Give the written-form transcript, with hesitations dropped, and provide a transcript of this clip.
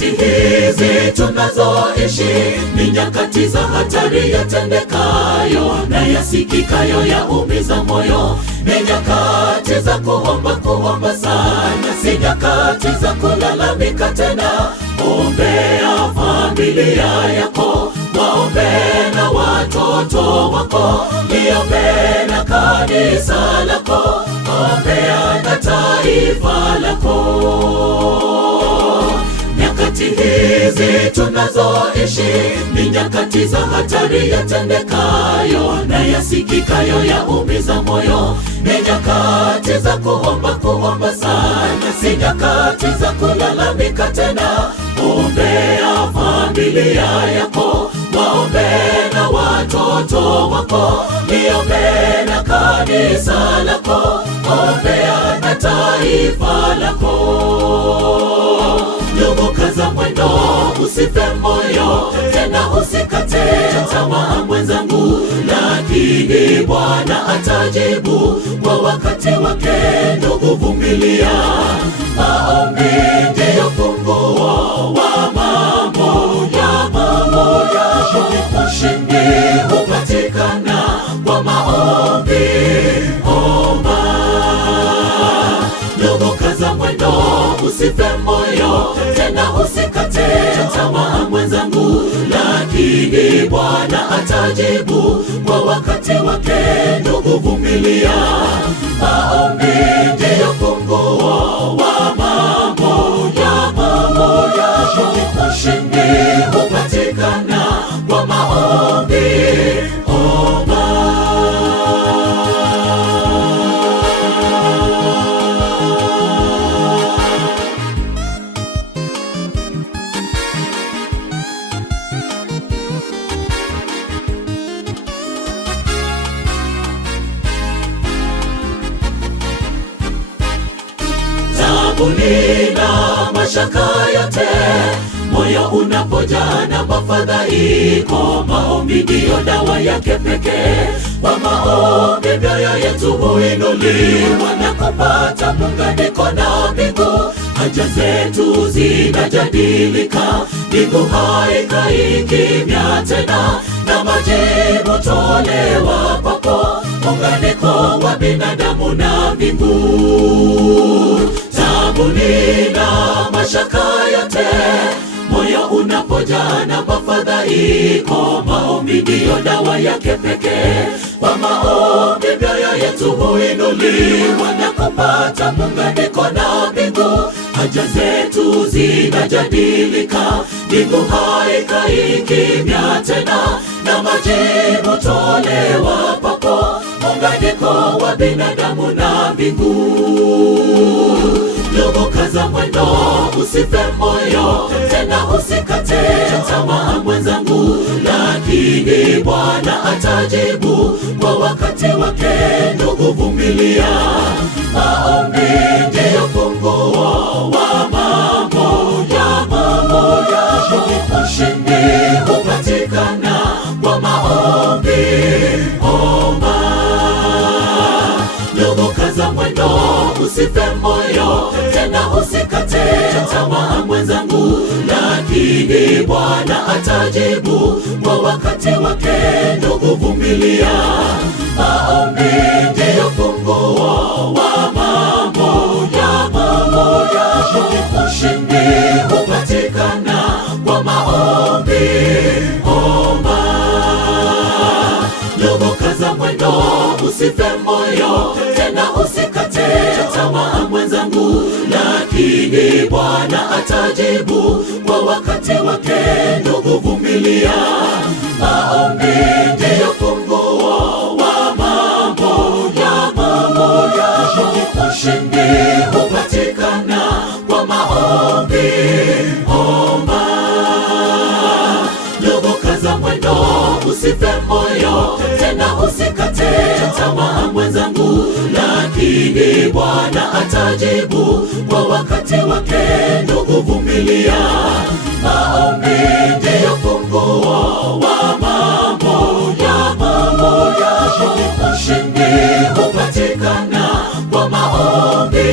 Nyakati hizi tunazoishi ni nyakati za hatari yatendekayo na yasikikayo yaumiza moyo. Ni nyakati za kuomba sana, si nyakati za kulalamika tena. Ombea familia yako, waombe na watoto wako, liombe na kanisa lako, ombea na taifa lako. Nyakati hizi tunazoishi ni nyakati za hatari yatendekayo na yasikikayo yaumiza moyo. Ni nyakati za kuomba sana, si nyakati za kulalamika tena. Ombea familia yako, waombe na watoto wako, liombe na kanisa lako, ombea na taifa lako. Ndugu, kaza mwendo, usife moyo tena, usikate tamaa mwenzangu, lakini Bwana atajibu kwa wakati wake. Ndugu, vumilia, maombi ndiyo funguo wa mambo ya ushindi hupatikana kwa maombi. Omba. Ndugu, kaza mwendo, usife moyo tena, usikate tamaa mwenzangu, lakini Bwana atajibu kwa wakati wake. Ndugu, vumilia, maombi ndiyo funguo wa mambo ya ushindi hupatikana kwa maombi. Omba. Tabuni na mashaka yote, moyo unapojaa na mafadhaiko, maombi ndiyo dawa yake pekee. Kwa maombi mioyo yetu huinuliwa na kupata muunganiko na mbingu. Haja zetu zinajadilika, mbingu haikai kimya tena, na majibu tolewa kwako, muunganiko wa binadamu na mbingu. Tabuni na mashaka yote, moyo unapojaa na mafadhaiko, maombi ndiyo dawa yake pekee. Kwa maombi mioyo yetu huinuliwa na kupata muunganiko na mbingu. Haja zetu zinajadilika, mbingu haikai kimya tena, na majibu tolewa kwako, muunganiko wa binadamu na mbingu. Ndugu, kaza mwendo, usife moyo tena, usikate tamaa mwenzangu, lakini Bwana atajibu kwa wakati wake. Ndugu, vumilia, maombi ndiyo funguo wa mambo ya ushindi hupatikana kwa maombi. Omba. Ndugu, kaza mwendo, usife moyo tena, usikate tamaa mwenzangu, lakini Bwana atajibu kwa wakati wake. Ndugu, vumilia, maombi ndiyo funguo wa mambo ya ushindi hupatikana kwa maombi. Omba. Ndugu, kaza mwendo, usife moyo tena, usikate tamaa mwenzangu, lakini Bwana atajibu kwa wakati wake. Ndugu, vumilia, maombi ndiyo funguo wa mambo ya ushindi hupatikana kwa maombi. Omba. Ndugu, kaza mwendo, usife moyo tena, usikate tamaa mwenzangu, lakini Bwana atajibu kwa wakati wake. Ndugu, vumilia, maombi ndiyo funguo wa mambo ya ushindi hupatikana kwa maombi.